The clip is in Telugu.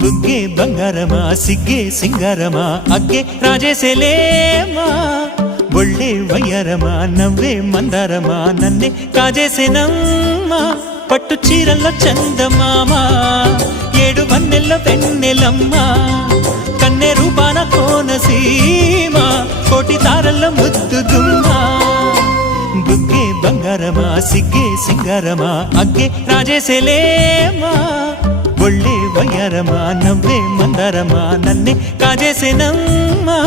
బుగ్గే బంగారమా సిగ్గే సింగారమా అగ్గే రాజేసేలేమా ఒళ్ళే వయ్యారమా నవ్వే మందారమా నన్నే కాజేసేనమ్మా పట్టు చీరల్లో చందమామా ఏడు వన్నెల్లో వెన్నెలమ్మా కన్నె రూపాన కోనసీమ కోటి తారల్లో ముద్దుగుమ్మా బుగ్గే బంగారమా సిగ్గే సింగారమా అగ్గే రాజేసేలేమా ఒళ్ళే వయ్యారమా నవ్వే మందారమా నన్నే కాజేసేనమ్మా